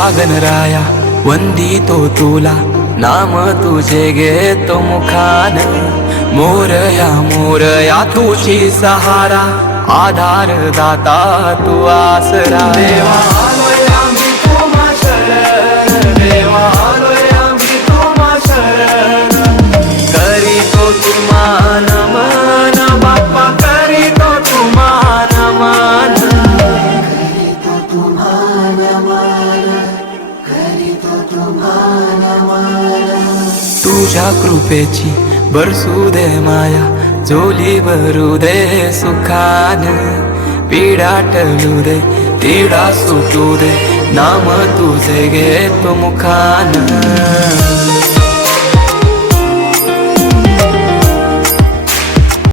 देवा गणराया वंदितो तुला, नाम तुझे घेतो मुखान. मोरया तुझी सहारा, आधार दाता तू आसरा. देवा आलोय आम्ही तुम्हा शरण, देवा आलोय आम्ही तुम्हा शरण. करीतो तुम्हा नमन बाप्पा, करीतो तुम्हा नमन. तुझ्या कृपेची बरसू दे माया, झोली भरू दे सुखान. पीडा टळू दे, तिडा सुटू दे, नाम तुझे घेतो मुखान.